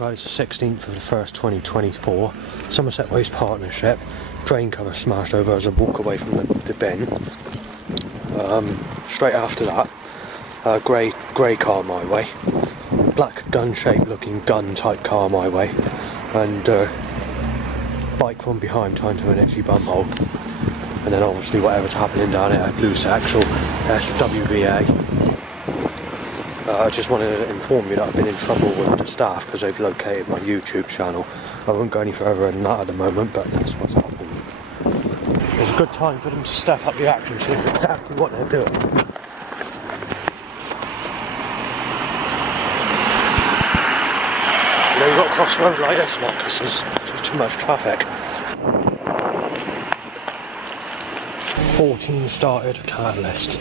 Right, it's the 16th of the 1st, 2024. Somerset Waste Partnership. Drain cover smashed over as I walk away from the bin. Straight after that, grey car my way. Black gun-shaped looking gun-type car my way. And bike from behind trying to an itchy bum hole. And then obviously whatever's happening down here, blue sexual, SWVA. I just wanted to inform you that I've been in trouble with the staff because they've located my YouTube channel. I won't go any further than that at the moment, but that's what's happened. It's a good time for them to step up the action, so it's exactly what they're doing. You know, you've got to cross the road like this now because there's too much traffic. 14 started catalyst.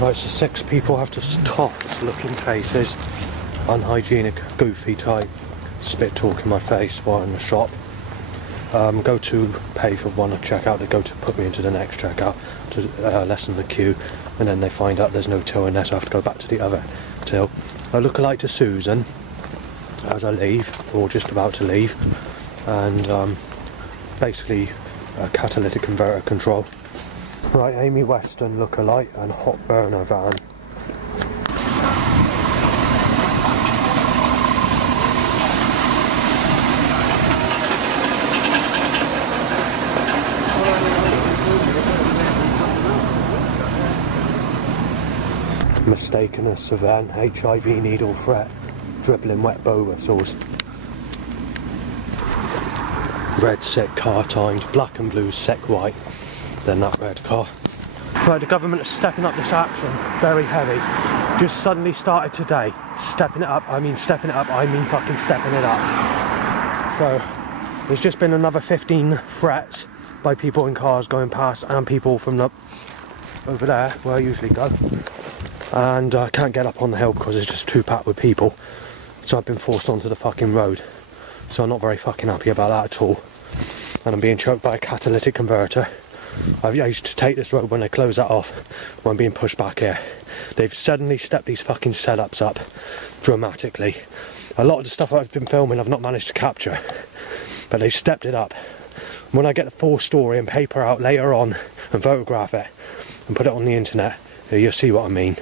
Right, so 6 people have to stop looking faces, unhygienic, goofy type, spit talk in my face while in the shop. Go to pay for one checkout, they go to put me into the next checkout to lessen the queue, and then they find out there's no till in there, so I have to go back to the other till. I look alike to Susan as I leave, or just about to leave, and basically a catalytic converter control. Right, Amy Weston look-alike and hot burner van. Mistaken as Savan, HIV needle threat, dribbling wet bow whistles. Red sick car timed, black and blue sick white. Then that red car. Right, the government is stepping up this action, very heavy. Just suddenly started today. Stepping it up, I mean fucking stepping it up. So, there's just been another 15 threats by people in cars going past and people from over there, where I usually go. And I can't get up on the hill because it's just too packed with people. So I've been forced onto the fucking road. So I'm not very fucking happy about that at all. And I'm being choked by a catalytic converter. I used to take this road when they close that off, when I'm being pushed back here. They've suddenly stepped these fucking setups up dramatically. A lot of the stuff I've been filming I've not managed to capture, but they've stepped it up. When I get the full story and paper out later on and photograph it and put it on the internet, you'll see what I mean.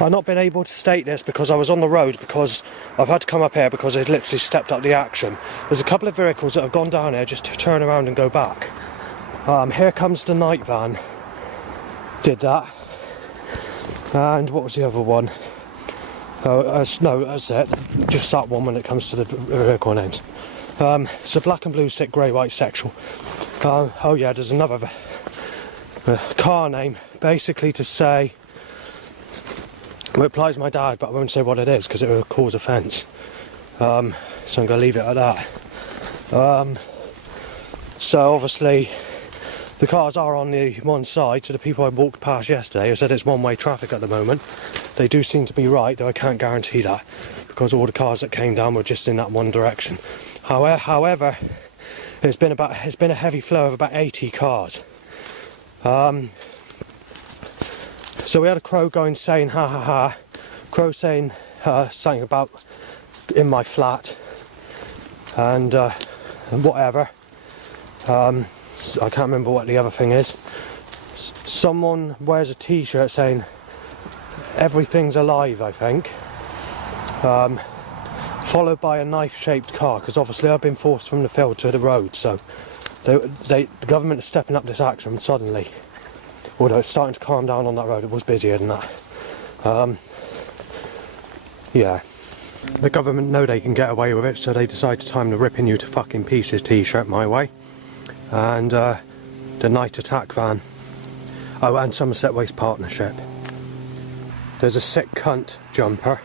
I've not been able to state this because I was on the road, because I've had to come up here because they've literally stepped up the action. There's a couple of vehicles that have gone down here just to turn around and go back. Here comes the night van, did that, and what was the other one? No, that's it, just that one when it comes to the vehicle names. So black and blue sick, grey white sexual. Oh yeah, there's another car name, basically to say, well, it applies to my dad, but I won't say what it is because it will cause offence. So I'm going to leave it at that. So obviously the cars are on the one side, so the people I walked past yesterday, I said it's one-way traffic at the moment. They do seem to be right, though I can't guarantee that, because all the cars that came down were just in that one direction. However, it's been a heavy flow of about 80 cars. So we had a crow going saying ha ha ha, crow saying something about in my flat, and whatever. I can't remember what the other thing is. Someone wears a t-shirt saying everything's alive, I think, followed by a knife-shaped car, because obviously I've been forced from the field to the road, so the government is stepping up this action suddenly, although it's starting to calm down on that road. It was busier than that. Yeah, the government know they can get away with it, so they decide to time the ripping you to fucking pieces t-shirt my way. And the night attack van. Oh, and Somerset Waste Partnership. There's a sick cunt jumper,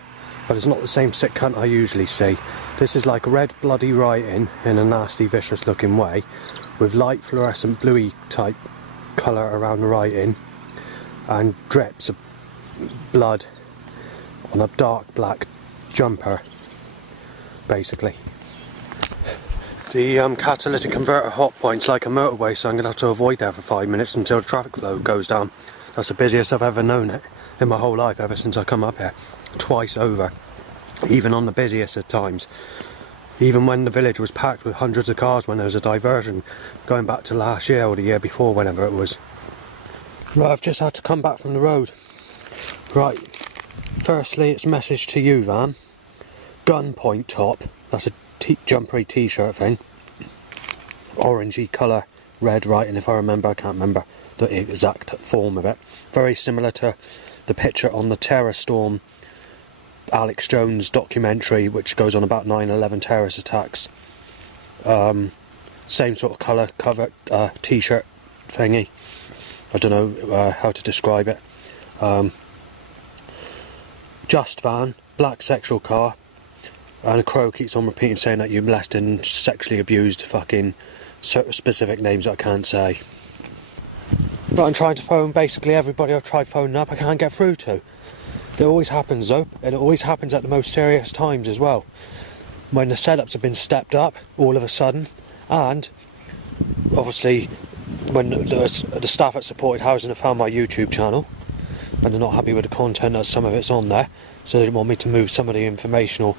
but it's not the same sick cunt I usually see. This is like red bloody writing in a nasty vicious looking way, with light fluorescent bluey type colour around the writing, and drips of blood on a dark black jumper, basically. The catalytic converter hot point's like a motorway, so I'm going to have to avoid there for 5 minutes until the traffic flow goes down. That's the busiest I've ever known it in my whole life, ever since I come up here. Twice over. even on the busiest of times. Even when the village was packed with hundreds of cars when there was a diversion, going back to last year or the year before, whenever it was. Right, I've just had to come back from the road. Right, firstly it's a message to you, Van. Gunpoint top, that's a jumpery t-shirt thing. Orangey colour, red writing if I remember, I can't remember the exact form of it. Very similar to the picture on the Terror Storm Alex Jones documentary, which goes on about 9/11 terrorist attacks. Same sort of colour cover t-shirt thingy. I don't know how to describe it. Just Van, black sexual car, and a crow keeps on repeating saying that you molested and sexually abused fucking certain specific names that I can't say. But I'm trying to phone basically everybody I've tried phoning up, I can't get through to. It always happens though, and it always happens at the most serious times as well. When the setups have been stepped up all of a sudden, and obviously when the staff at Supported Housing have found my YouTube channel and they're not happy with the content as some of it's on there, so they didn't want me to move some of the information or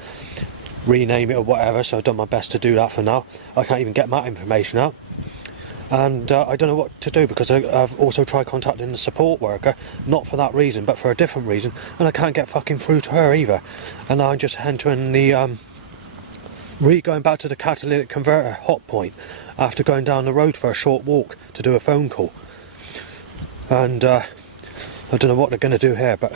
rename it or whatever, so I've done my best to do that for now. I can't even get that information out. And I don't know what to do, because I've also tried contacting the support worker, not for that reason but for a different reason, and I can't get fucking through to her either. And I'm just entering the going back to the catalytic converter hot point after going down the road for a short walk to do a phone call. And I don't know what they're going to do here, but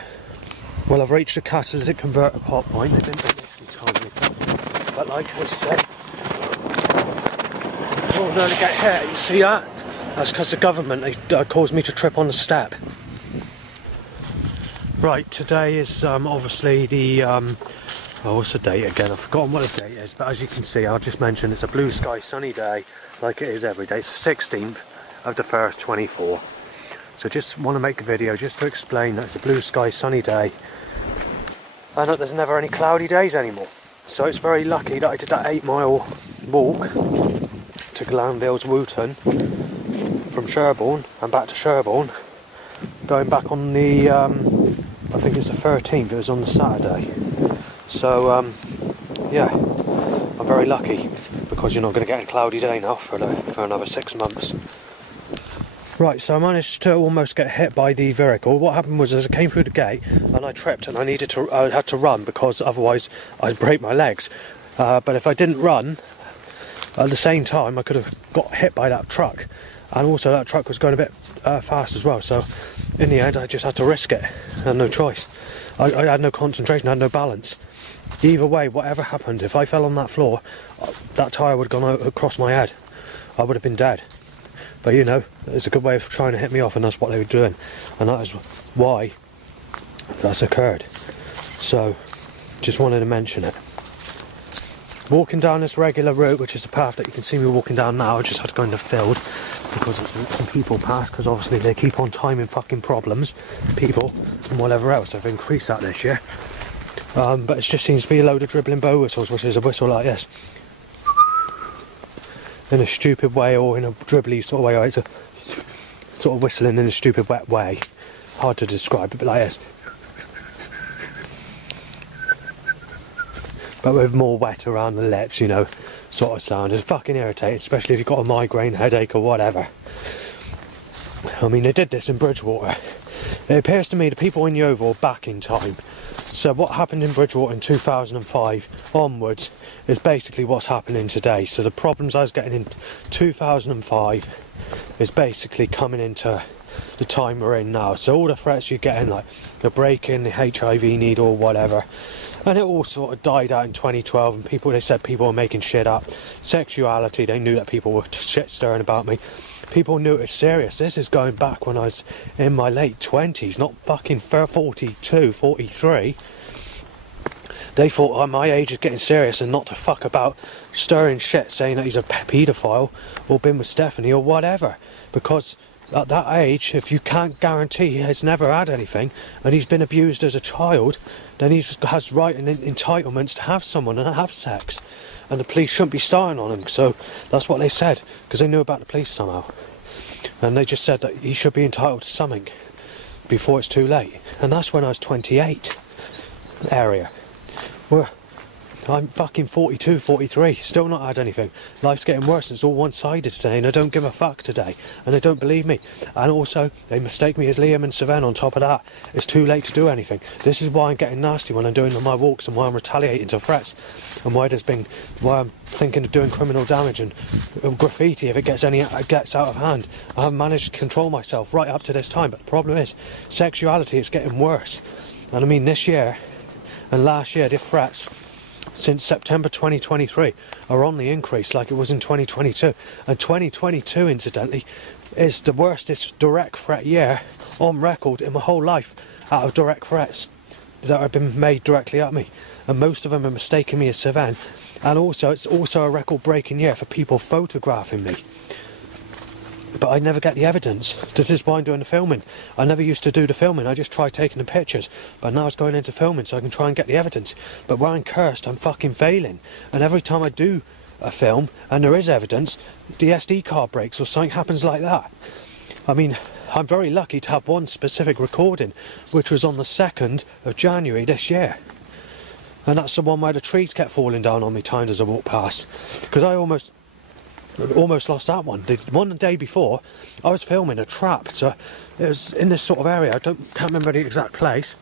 well, I've reached the catalytic converter hot point. They didn't initially tell me, but like I said, oh, nearly get hit. You see that? That's because the government, they caused me to trip on the step. Right, today is obviously the oh, what's the date again? I've forgotten what the date is, but as you can see, I'll just mention it's a blue sky sunny day like it is every day. It's the 16th of the 1st, 24. So just want to make a video just to explain that it's a blue sky sunny day and that there's never any cloudy days anymore. So it's very lucky that I did that 8-mile walk to Glanville's Wooton from Sherborne and back to Sherborne, going back on the I think it's the 13th, it was on the Saturday. So yeah, I'm very lucky, because you're not going to get a cloudy day now for another 6 months. Right, so I managed to almost get hit by the vehicle. What happened was, as I came through the gate and I tripped and I had to run, because otherwise I'd break my legs. But if I didn't run at the same time, I could have got hit by that truck, and also that truck was going a bit fast as well. So in the end I just had to risk it. I had no choice. I had no concentration, I had no balance. Either way, whatever happened, if I fell on that floor, that tyre would have gone across my head. I would have been dead. But you know, it's a good way of trying to hit me off, and that's what they were doing. And that is why that's occurred. So, just wanted to mention it. Walking down this regular route, which is the path that you can see me walking down now, I just had to go in the field because some people pass, because obviously they keep on timing fucking problems, people, and whatever else. They've increased that this year. But it just seems to be a load of dribbling bow whistles, which is a whistle like this. In a stupid way, or in a dribbly sort of way. It's a sort of whistling in a stupid wet way. Hard to describe, but like this. But with more wet around the lips, you know, sort of sound. It's fucking irritating, especially if you've got a migraine, headache or whatever. I mean, they did this in Bridgewater. It appears to me the people in Yeovil are back in time. So what happened in Bridgewater in 2005 onwards is basically what's happening today. So the problems I was getting in 2005 is basically coming into the time we're in now. So all the threats you're getting, like the break-in, the HIV needle or whatever, and it all sort of died out in 2012, and they said people were making shit up. Sexuality, they knew that people were shit stirring about me. People knew it was serious. This is going back when I was in my late 20s, not fucking 42, 43. They thought my age is getting serious and not to fuck about stirring shit, saying that he's a paedophile or been with Stephanie or whatever. Because at that age, if you can't guarantee he has never had anything and he's been abused as a child, then he has right and entitlements to have someone and have sex. And the police shouldn't be starting on him. So that's what they said, because they knew about the police somehow. And they just said that he should be entitled to something before it's too late. And that's when I was 28 area. Well, I'm fucking 42, 43, still not had anything. Life's getting worse and it's all one-sided today, and I don't give a fuck today, and they don't believe me. And also, they mistake me as Liam and Savannah. On top of that, it's too late to do anything. This is why I'm getting nasty when I'm doing my walks, and why I'm retaliating to threats, and why I'm thinking of doing criminal damage and graffiti if it gets out of hand. I haven't managed to control myself right up to this time, but the problem is, sexuality is getting worse. And I mean, this year and last year, the threats since September 2023 are on the increase like it was in 2022. And 2022, incidentally, is the worstest direct threat year on record in my whole life out of direct threats that have been made directly at me. And most of them are mistaking me as Savannah. And also, it's also a record-breaking year for people photographing me. But I never get the evidence. This is why I'm doing the filming. I never used to do the filming, I just tried taking the pictures. But now it's going into filming so I can try and get the evidence. But where I'm cursed, I'm fucking failing. And every time I do a film, and there is evidence, the SD card breaks or something happens like that. I mean, I'm very lucky to have one specific recording, which was on the 2nd of January this year. And that's the one where the trees kept falling down on me times as I walked past. Because I almost lost that one. The one the day before, I was filming a trap, so it was in this sort of area. Can't remember the exact place.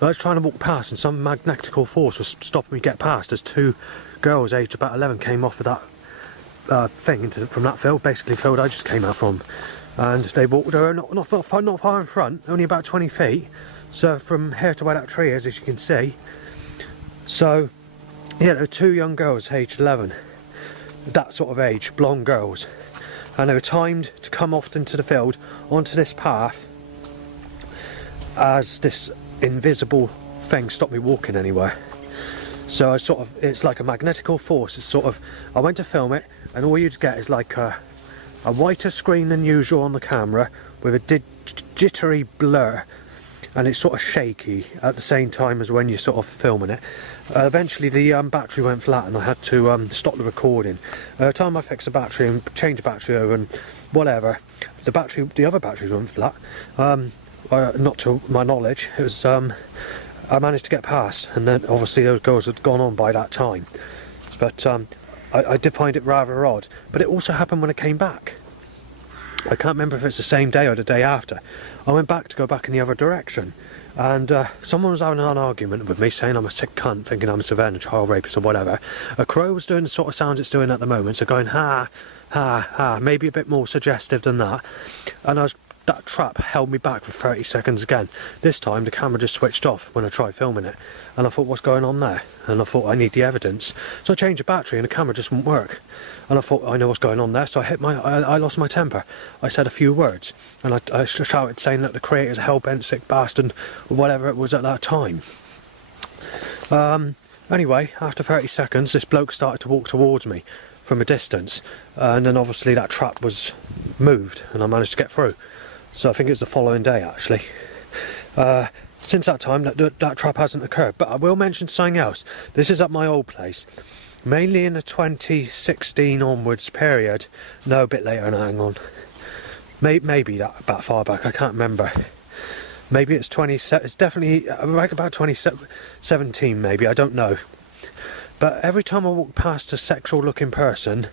I was trying to walk past, and some magnetical force was stopping me get past as two girls aged about 11 came off of that thing from that field, basically field I just came out from, and they walked. They were not far in front, only about 20 feet. So from here to where that tree is, as you can see. So yeah, there were two young girls aged 11. That sort of age, blonde girls, and they were timed to come off into the field onto this path as this invisible thing stopped me walking anywhere. So it's like a magnetical force. It's sort of, I went to film it, and all you'd get is like a whiter screen than usual on the camera with a jittery blur, and it's sort of shaky at the same time as when you're sort of filming it. Eventually the battery went flat and I had to stop the recording. By the time I fixed the battery and changed the battery over and whatever, the other batteries went flat. Not to my knowledge. It was I managed to get past, and then obviously those girls had gone on by that time. But I did find it rather odd. But it also happened when I came back. I can't remember if it's the same day or the day after. I went back to go back in the other direction, and someone was having an argument with me, saying I'm a sick cunt, thinking I'm a Savannah child rapist or whatever. A crow was doing the sort of sounds it's doing at the moment, so going ha, ha, ha, maybe a bit more suggestive than that. And that trap held me back for 30 seconds again. This time the camera just switched off when I tried filming it, and I thought, what's going on there? And I thought, I need the evidence. So I changed the battery and the camera just wouldn't work. And I thought, I know what's going on there, so I lost my temper. I said a few words, and I shouted saying that the creator's a hell-bent sick bastard, or whatever it was at that time. Anyway, after 30 seconds, this bloke started to walk towards me from a distance, and then obviously that trap was moved, and I managed to get through. So I think it was the following day, actually. Since that time, that trap hasn't occurred. But I will mention something else. This is at my old place. Mainly in the 2016 onwards period. No, a bit later, no, hang on. Maybe that about far back, I can't remember. Maybe it's it's definitely like about 2017 maybe, I don't know. But every time I walk past a sexual looking person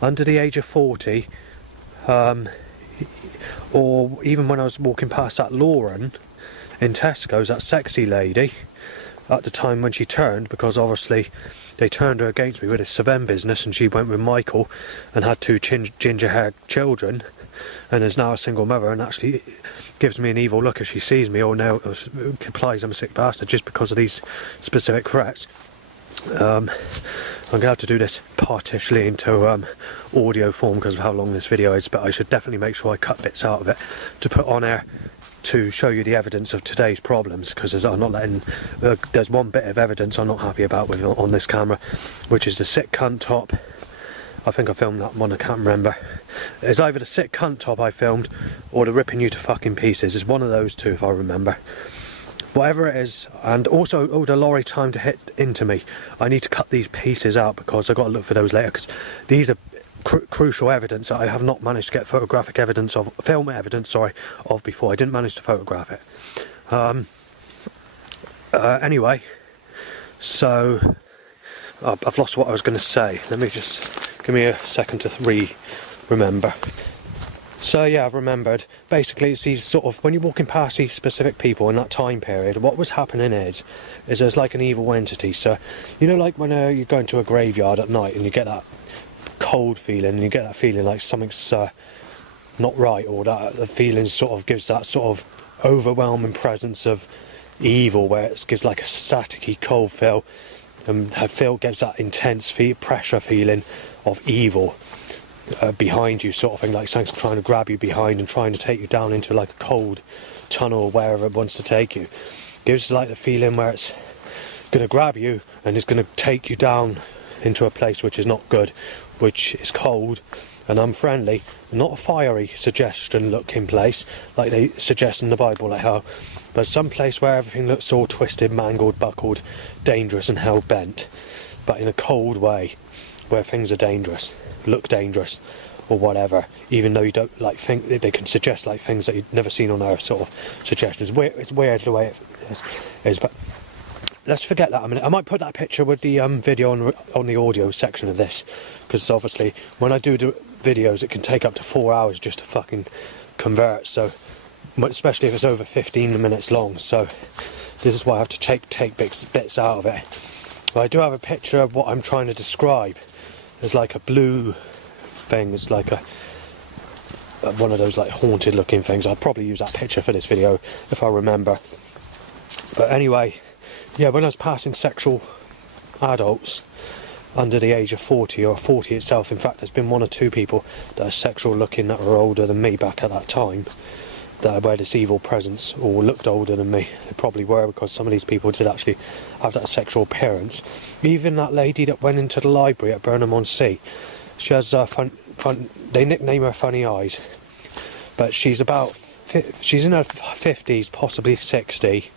under the age of 40, or even when I was walking past that Lauren in Tesco's, that sexy lady, at the time when she turned, because obviously they turned her against me with this Savannah business, and she went with Michael and had two ginger-haired children, and is now a single mother, and actually gives me an evil look if she sees me, or now implies I'm a sick bastard just because of these specific threats. I'm going to have to do this partially into audio form because of how long this video is, but I should definitely make sure I cut bits out of it to put on air to show you the evidence of today's problems, because I'm not letting there's one bit of evidence I'm not happy about with on this camera, which is the sick cunt top. I think I filmed that one, I can't remember. It's either the sick cunt top I filmed or the ripping you to fucking pieces. It's one of those two if I remember. Whatever it is, and also, oh, the lorry time to hit into me. I need to cut these pieces out because I've got to look for those later, because these are crucial evidence that I have not managed to get photographic evidence of, film evidence, sorry, of before. I didn't manage to photograph it. Anyway, so I've lost what I was going to say. Let me just, give me a second to remember. So yeah, I've remembered. Basically, it's these sort of, when you're walking past these specific people in that time period, what was happening is there's like an evil entity. So, you know, like when you go into a graveyard at night and you get that cold feeling, and you get that feeling like something's not right, or that the feeling sort of gives that sort of overwhelming presence of evil, where it gives like a staticky cold feel, and her feel gives that intense pressure feeling of evil. Behind you, sort of thing, like something's trying to grab you behind and trying to take you down into like a cold tunnel, wherever it wants to take you. Gives like the feeling where it's going to grab you and it's going to take you down into a place which is not good, which is cold and unfriendly, not a fiery suggestion looking place like they suggest in the Bible, like how, but some place where everything looks all twisted, mangled, buckled, dangerous and hell bent, but in a cold way, where things are dangerous, look dangerous or whatever, even though you don't like think they can suggest like things that you've never seen on earth, sort of suggestions. It's weird the way it is, but let's forget that a minute. I might put that picture with the video on the audio section of this, because obviously when I do the videos it can take up to 4 hours just to fucking convert, so especially if it's over 15 minutes long, so this is why I have to take bits out of it. But I do have a picture of what I'm trying to describe. There's like a blue thing, it's like a one of those like haunted looking things. I'll probably use that picture for this video if I remember. But anyway, yeah, when I was passing sexual adults under the age of 40 or 40 itself, in fact there's been 1 or 2 people that are sexual looking that were older than me back at that time, that were this evil presence, or looked older than me. They probably were, because some of these people did actually have that sexual appearance. Even that lady that went into the library at Burnham-on-Sea, she has they nickname her Funny Eyes, but she's she's in her 50s, possibly 60.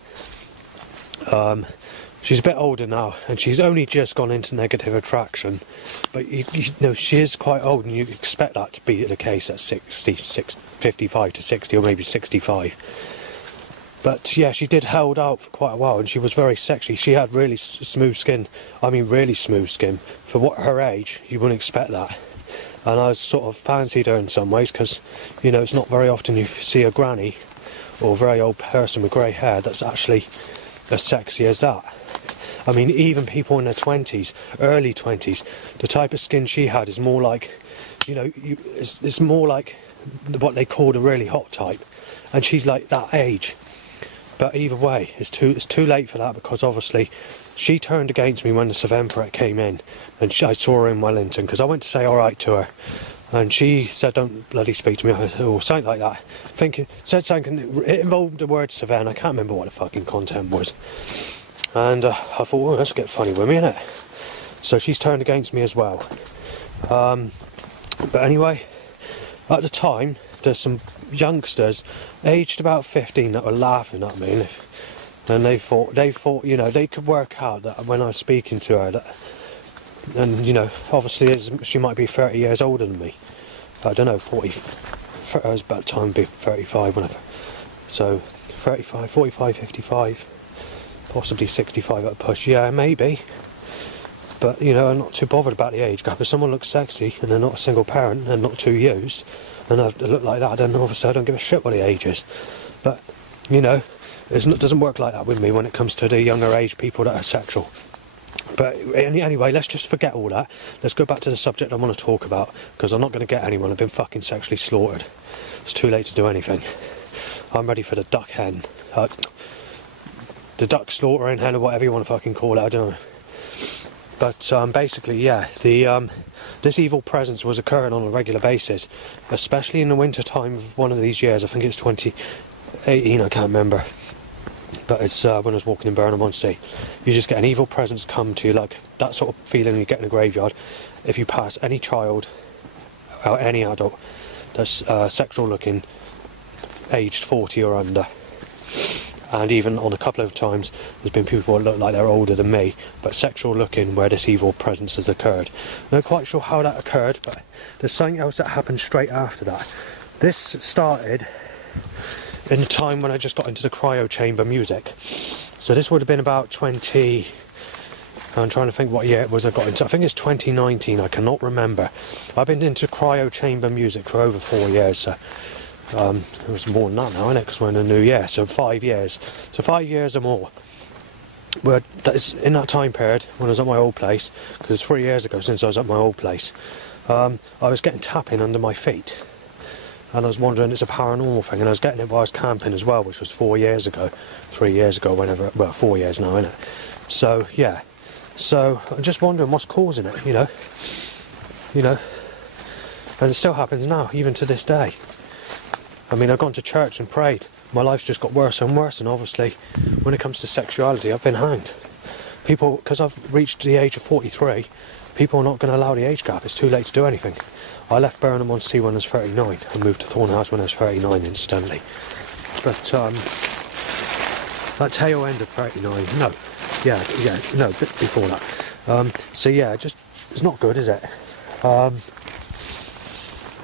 She's a bit older now, and she's only just gone into negative attraction, but you know, she is quite old, and you expect that to be the case at 55 to 60, or maybe 65. But yeah, she did hold out for quite a while, and she was very sexy. She had really smooth skin. I mean, really smooth skin. For what her age, you wouldn't expect that. And I sort of fancied her in some ways, because, you know, it's not very often you see a granny or a very old person with grey hair that's actually as sexy as that. I mean, even people in their 20s, early 20s, the type of skin she had is more like, you know, it's more like what they call the really hot type, and she's like that age. But either way, it's too late for that, because obviously she turned against me when the Sevemperate came in, and I saw her in Wellington, because I went to say alright to her, and she said, "Don't bloody speak to me," or something like that. Said something, it involved the word Seven, I can't remember what the fucking content was. And I thought, well, let's get funny with me, innit? So she's turned against me as well. But anyway, at the time, there's some youngsters aged about 15 that were laughing at me, and they thought, you know, they could work out that when I was speaking to her, that, and you know, obviously she might be 30 years older than me. I don't know, 40. It was about time to be 35, whenever. So 35, 45, 55. Possibly 65 at a push, yeah, maybe. But, you know, I'm not too bothered about the age gap. If someone looks sexy and they're not a single parent and not too used, and they look like that, then obviously I don't give a shit what the age is. But, you know, it doesn't work like that with me when it comes to the younger age people that are sexual. But anyway, let's just forget all that. Let's go back to the subject I want to talk about, because I'm not going to get anyone. I've been fucking sexually slaughtered. It's too late to do anything. I'm ready for the duck hen. The duck slaughtering hen, or whatever you want to fucking call it, I don't know. But basically, yeah, this evil presence was occurring on a regular basis, especially in the winter time of one of these years. I think it's 2018, I can't remember. But it's when I was walking in Burnham-on-Sea. You just get an evil presence come to you, like that sort of feeling you get in a graveyard if you pass any child or any adult that's sexual looking, aged 40 or under. And even on a couple of times there's been people that look like they're older than me, but sexual looking, where this evil presence has occurred. I'm not quite sure how that occurred, but there's something else that happened straight after that. This started in the time when I just got into the cryo chamber music. So this would have been about 20, I'm trying to think what year it was I got into. I think it's 2019, I cannot remember. I've been into cryo chamber music for over 4 years, so it was more than that now, isn't it? Because we're in a new year, so 5 years. So 5 years or more. But in that time period, when I was at my old place, because it's 3 years ago since I was at my old place, I was getting tapping under my feet. And I was wondering, it's a paranormal thing, and I was getting it while I was camping as well, which was 4 years ago, 3 years ago, whenever, well, 4 years now, isn't it? So, yeah. So, I'm just wondering what's causing it, you know? And it still happens now, even to this day. I mean, I've gone to church and prayed. My life's just got worse and worse, and obviously, when it comes to sexuality, I've been hanged. People, because I've reached the age of 43, people are not going to allow the age gap. It's too late to do anything. I left Burnham-on-Sea when I was 39. I moved to Thornhouse when I was 39, incidentally. But, that tail end of 39, no. Yeah, no, before that. So yeah, just, it's not good, is it?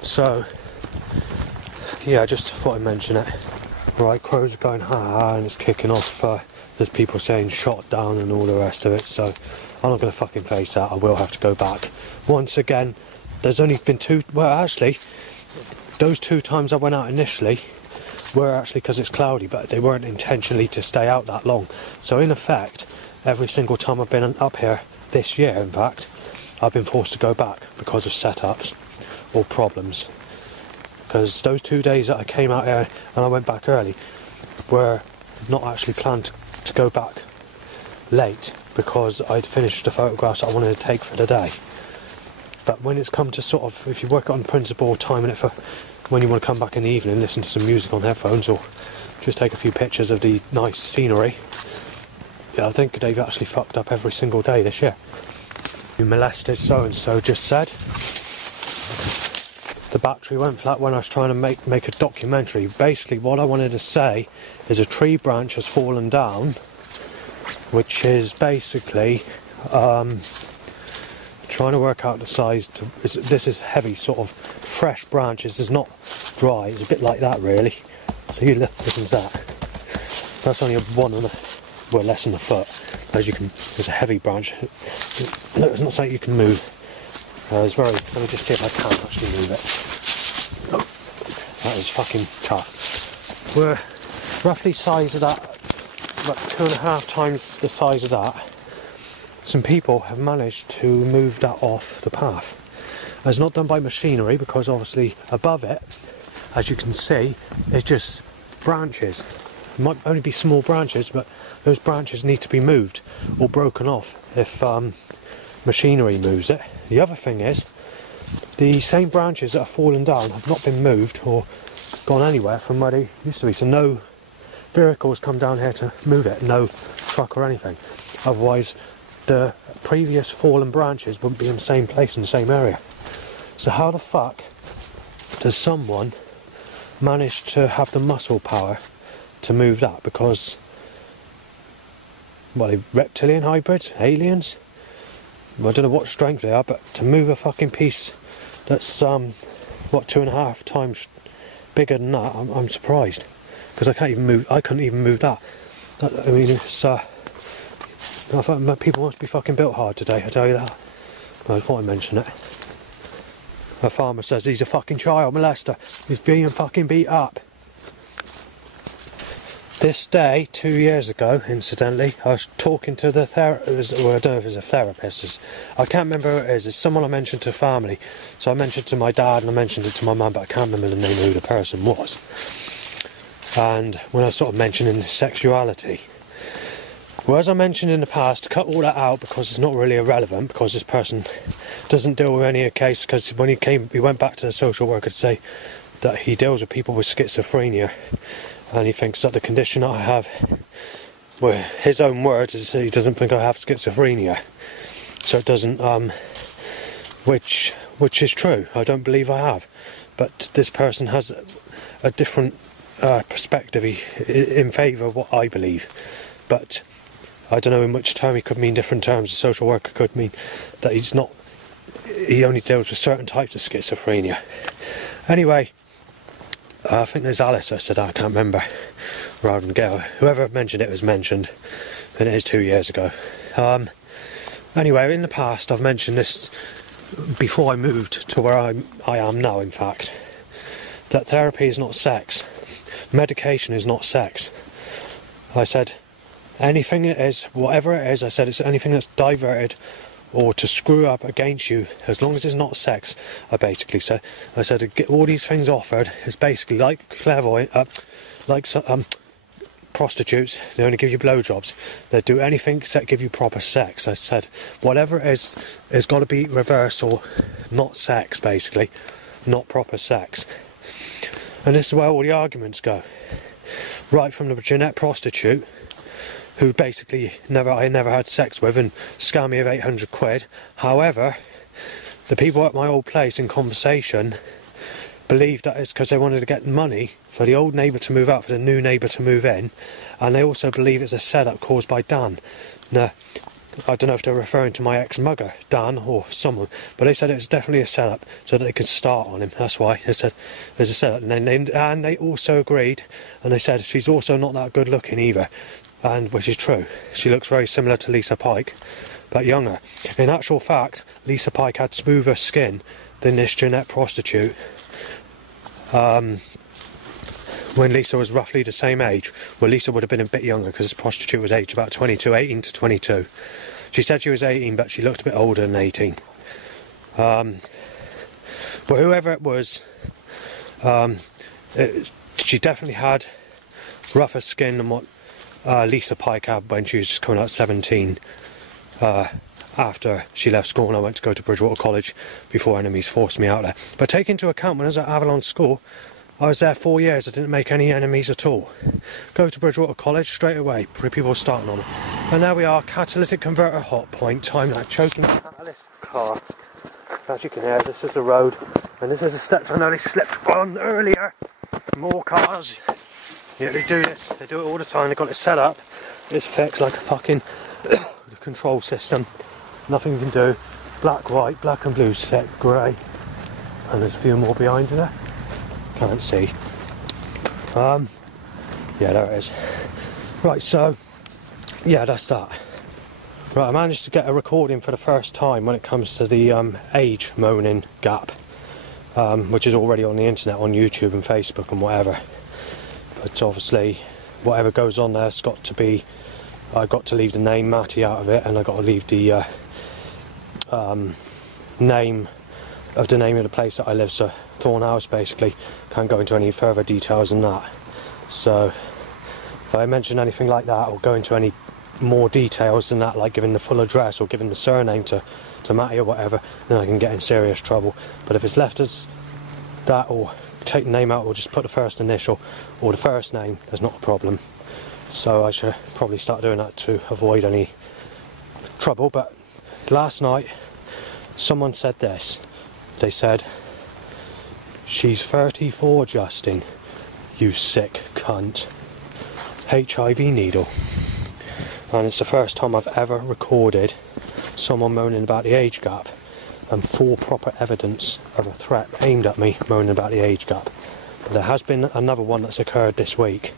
So, yeah, I just thought I'd mention it. Right, crows are going ha-ha and it's kicking off. There's people saying shot down and all the rest of it, so I'm not going to fucking face that. I will have to go back. Once again, there's only been well actually, those 2 times I went out initially were actually because it's cloudy, but they weren't intentionally to stay out that long. So in effect, every single time I've been up here, this year in fact, I've been forced to go back because of setups or problems. Because those 2 days that I came out here and I went back early were not actually planned to go back late, because I'd finished the photographs I wanted to take for the day. But when it's come to sort of, if you work on principle, timing it for when you want to come back in the evening, listen to some music on headphones or just take a few pictures of the nice scenery, yeah, I think they've actually fucked up every single day this year. You molested so-and-so just said. The battery went flat when I was trying to make a documentary. Basically what I wanted to say is a tree branch has fallen down, which is basically trying to work out the size. This is heavy, sort of fresh branches. It's not dry. It's a bit like that, really. So you listen to that. That's only well, less than a foot. As you can, there's a heavy branch. Look, it's not something you can move. It's very. Let me just see if I can actually move it. Oh, that is fucking tough. We're roughly size of that, about 2.5 times the size of that. Some people have managed to move that off the path. It's not done by machinery, because obviously above it, as you can see, it's just branches. It might only be small branches, but those branches need to be moved or broken off if machinery moves it. The other thing is, the same branches that have fallen down have not been moved or gone anywhere from where they used to be. So no vehicles come down here to move it, no truck or anything. Otherwise, the previous fallen branches wouldn't be in the same place in the same area. So how the fuck does someone manage to have the muscle power to move that? Because, well, they reptilian hybrids, aliens. Well, I don't know what strength they are, but to move a fucking piece that's what, 2.5 times bigger than that, I'm surprised, because I couldn't even move that. I mean, it's I thought people must be fucking built hard today, I tell you that. But I thought I'd mention it. A farmer says he's a fucking child molester. He's being fucking beat up. This day, 2 years ago, incidentally, I was talking to the therapist. Well, I don't know if it's a therapist. I can't remember who it is. It's someone I mentioned to family. So I mentioned it to my dad and I mentioned it to my mum, but I can't remember the name of who the person was. And when I was sort of mentioning sexuality, well, as I mentioned in the past, to cut all that out because it's not really irrelevant, because this person doesn't deal with any case, because when he went back to the social worker to say that he deals with people with schizophrenia, and he thinks that the condition that I have, well, his own words is he doesn't think I have schizophrenia. So it doesn't, which is true. I don't believe I have. But this person has a different perspective in favour of what I believe. But I don't know in which term he could mean different terms. A social worker could mean that he only deals with certain types of schizophrenia. Anyway, I think there's Alice, I said, I can't remember, rather than Gail. Whoever mentioned it was mentioned, and it is 2 years ago. Anyway, in the past I've mentioned this before I moved to where I am now, in fact, that therapy is not sex. Medication is not sex. I said anything it is, whatever it is, I said it's anything that's diverted or to screw up against you, as long as it's not sex. I basically said, I said to get all these things offered is basically like clairvoyant, prostitutes. They only give you blowjobs. They do anything except give you proper sex. I said whatever it is, it's got to be reverse or not sex, basically, not proper sex. And this is where all the arguments go. Right from the Jeanette prostitute, who basically I never had sex with and scammed me of 800 quid. However, the people at my old place in conversation believed that it's because they wanted to get money for the old neighbour to move out, for the new neighbour to move in, and they also believe it's a setup caused by Dan. Now, I don't know if they're referring to my ex-mugger, Dan, or someone, but they said it was definitely a setup so that they could start on him. That's why they said there's a setup. And they also agreed, and they said she's also not that good looking either, and which is true. She looks very similar to Lisa Pike, but younger. In actual fact, Lisa Pike had smoother skin than this Jeanette prostitute. When Lisa was roughly the same age. Well, Lisa would have been a bit younger because the prostitute was aged about 22, 18 to 22. She said she was 18, but she looked a bit older than 18. But whoever it was, she definitely had rougher skin than what Lisa Pike had when she was just coming out 17. After she left school and I went to go to Bridgewater College before enemies forced me out there. But take into account, when I was at Avalon School, I was there 4 years, I didn't make any enemies at all. Go to Bridgewater College straight away, people were starting on it. And there we are, catalytic converter hot point, time that choking catalyst car. As you can hear, this is the road, and this is the steps I nearly slipped on earlier. More cars. Yeah, they do this, they do it all the time, they've got it set up. It's fixed like a fucking control system. Nothing you can do. Black, white, black and blue set, grey. And there's a few more behind you there. Can't see. Yeah, there it is. Right, so yeah, that's that. Right, I managed to get a recording for the first time when it comes to the age moaning gap, which is already on the internet, on YouTube and Facebook and whatever. But obviously, whatever goes on there's got to be. I got to leave the name Matty out of it, and I got to leave the name of the place that I live, so Thorn House basically. Can't go into any further details than that. So if I mention anything like that or go into any more details than that, like giving the full address or giving the surname to Matty or whatever, then I can get in serious trouble. But if it's left as that, or take the name out, or just put the first initial or the first name, there's not a problem. So I should probably start doing that to avoid any trouble. But last night someone said this. They said, "She's 34, Justin, you sick cunt. HIV needle." And it's the first time I've ever recorded someone moaning about the age gap and full proper evidence of a threat aimed at me moaning about the age gap. But there has been another one that's occurred this week,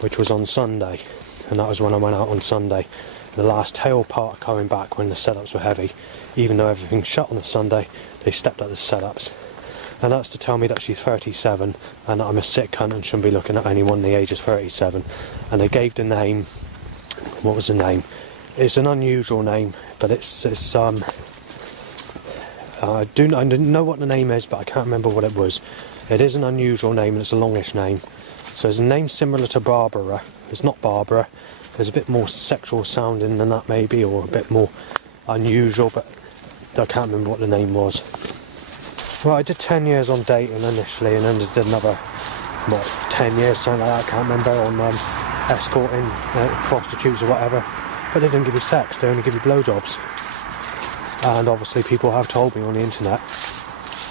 which was on Sunday, and that was when I went out on Sunday. The last tail part coming back when the setups were heavy, even though everything's shut on the Sunday, they stepped up the setups. And that's to tell me that she's 37 and that I'm a sick cunt and shouldn't be looking at anyone the age of 37. And they gave the name. What was the name? It's an unusual name, but I didn't know what the name is, but I can't remember what it was. It is an unusual name and it's a longish name. So it's a name similar to Barbara. It's not Barbara. There's a bit more sexual sounding than that maybe, or a bit more unusual, but I can't remember what the name was. Well, I did 10 years on dating initially, and then did another, 10 years, something like that, I can't remember, on escorting prostitutes or whatever. But they didn't give you sex, they only give you blowjobs. And obviously people have told me on the internet,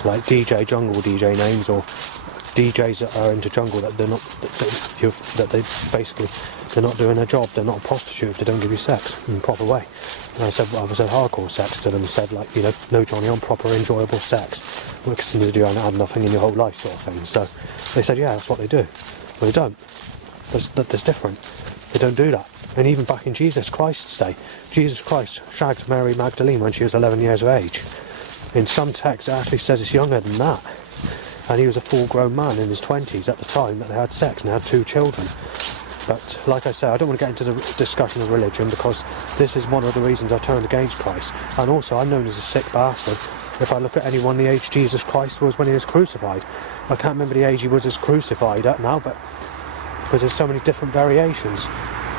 like jungle DJ names, or DJs that are into jungle, that they're not, they're not doing their job. They're not a prostitute if they don't give you sex in a proper way. And I said hardcore sex to them, said like, no Johnny, on proper enjoyable sex, because you haven't had nothing in your whole life, sort of thing. So they said, yeah, that's what they do. Well, they don't. That's different. They don't do that. And even back in Jesus Christ's day, Jesus Christ shagged Mary Magdalene when she was 11 years of age. In some texts it actually says it's younger than that. And he was a full-grown man in his 20s at the time that they had sex and they had 2 children. But like I say, I don't want to get into the discussion of religion because this is one of the reasons I turned against Christ. And also, I'm known as a sick bastard if I look at anyone the age Jesus Christ was when he was crucified. I can't remember the age he was crucified at now, but because there's so many different variations.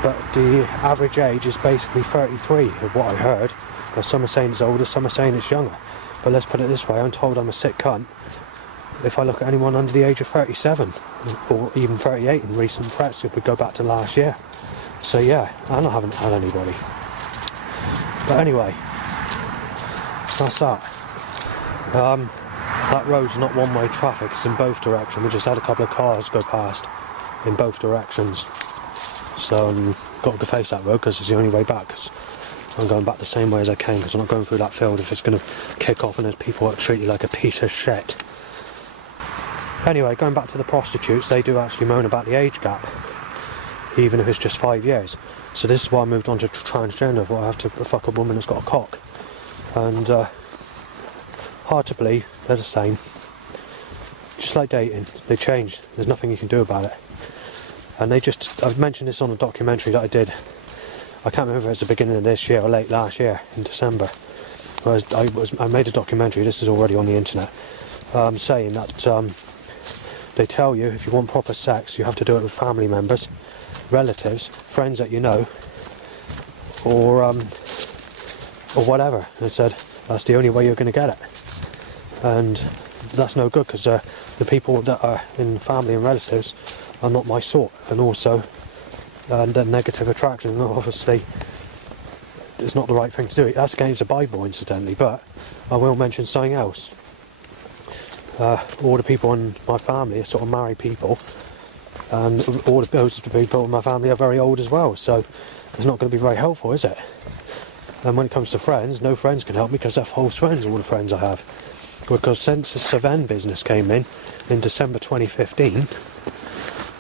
But the average age is basically 33 of what I heard. But some are saying it's older, some are saying it's younger. But let's put it this way, I'm told I'm a sick cunt if I look at anyone under the age of 37 or even 38 in recent press if we go back to last year. So yeah, and I haven't had anybody. But anyway, that's that. That road's not one-way traffic, it's in both directions. We just had a couple of cars go past in both directions. So got to face that road because it's the only way back. Cause I'm going back the same way as I came because I'm not going through that field if it's going to kick off and there's people that treat you like a piece of shit. Anyway, going back to the prostitutes, they do actually moan about the age gap, even if it's just 5 years. So this is why I moved on to transgender, where I have to fuck a woman that's got a cock. And hard to believe, they're the same. Just like dating, they change, there's nothing you can do about it. And I've mentioned this on a documentary that I did, I can't remember if it was the beginning of this year or late last year, in December. I made a documentary, this is already on the internet, saying that they tell you if you want proper sex, you have to do it with family members, relatives, friends that you know, or whatever. And it said that's the only way you're going to get it, and that's no good because the people that are in family and relatives are not my sort, and also the negative attraction. And obviously, it's not the right thing to do. That's against the Bible, incidentally. But I will mention something else. All the people in my family are sort of married people, and all of those people in my family are very old as well, so it's not going to be very helpful, is it? And when it comes to friends, no friends can help me because they're false friends, all the friends I have. Because since the Seven business came in December 2015,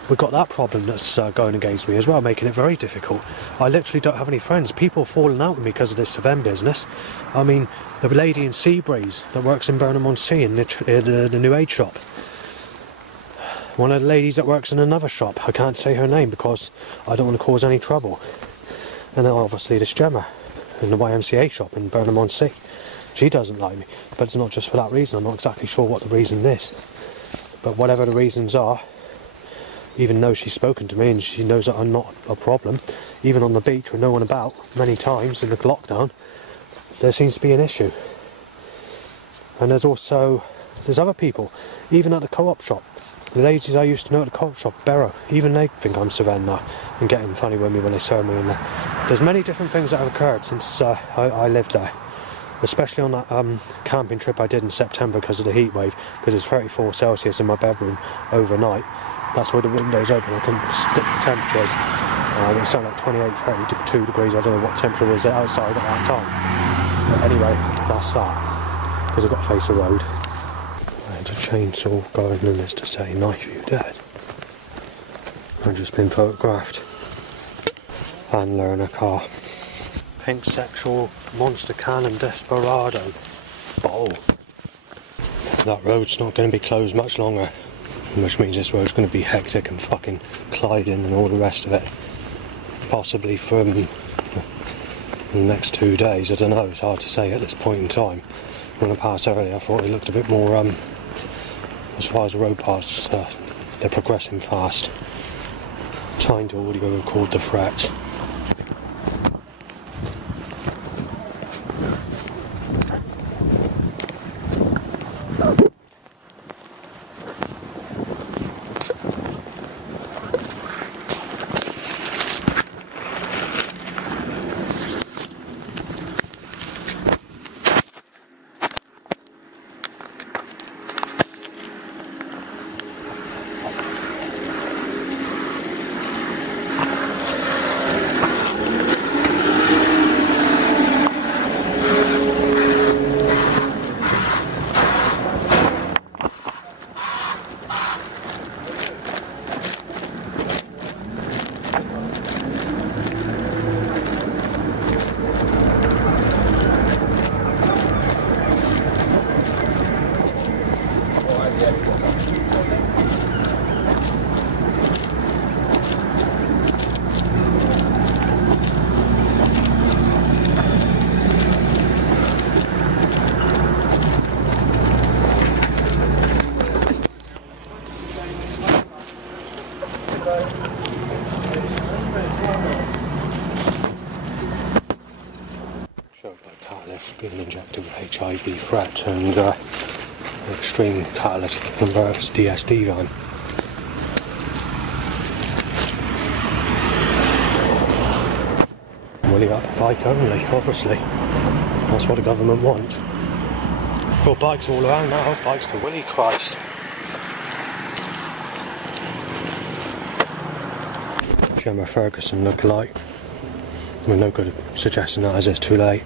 we've got that problem that's going against me as well, making it very difficult. I literally don't have any friends. People are falling out with me because of this Seven business. I mean, the lady in Seabreeze that works in Burnham-on-Sea in the New Age shop. One of the ladies that works in another shop, I can't say her name because I don't want to cause any trouble. And then obviously this Gemma in the YMCA shop in Burnham-on-Sea. She doesn't like me, but it's not just for that reason. I'm not exactly sure what the reason is. But whatever the reasons are, even though she's spoken to me and she knows that I'm not a problem, even on the beach with no one about, many times in the lockdown, there seems to be an issue. And there's other people, even at the co-op shop. The ladies I used to know at the co-op shop, Barrow, even they think I'm Savannah now and getting funny with me when they turn me in there. There's many different things that have occurred since I lived there. Especially on that camping trip I did in September because of the heat wave, because it's 34 Celsius in my bedroom overnight. That's where the window's open, I can stick the temperatures. It was something like 28, 32 degrees, I don't know what temperature was outside at that time. But anyway, that's that, because I've got to face the road. There's a chainsaw going in this to say, knife you dead. I've just been photographed. Handler in a car. Pink sexual monster cannon desperado. Bottle. That road's not going to be closed much longer. Which means this road's going to be hectic and fucking Clyding and all the rest of it. Possibly from the next 2 days, I don't know, it's hard to say at this point in time. When I passed earlier I thought it looked a bit more, as far as the road passes, they're progressing fast. Trying to audio record the threats. being injected with HIV threat and extreme catalytic converters DSD van. Willie up bike only, obviously. That's what the government wants. Well, bikes all around now, bikes to Willie Christ. Gemma Ferguson look like. We're no good at suggesting that as it's too late.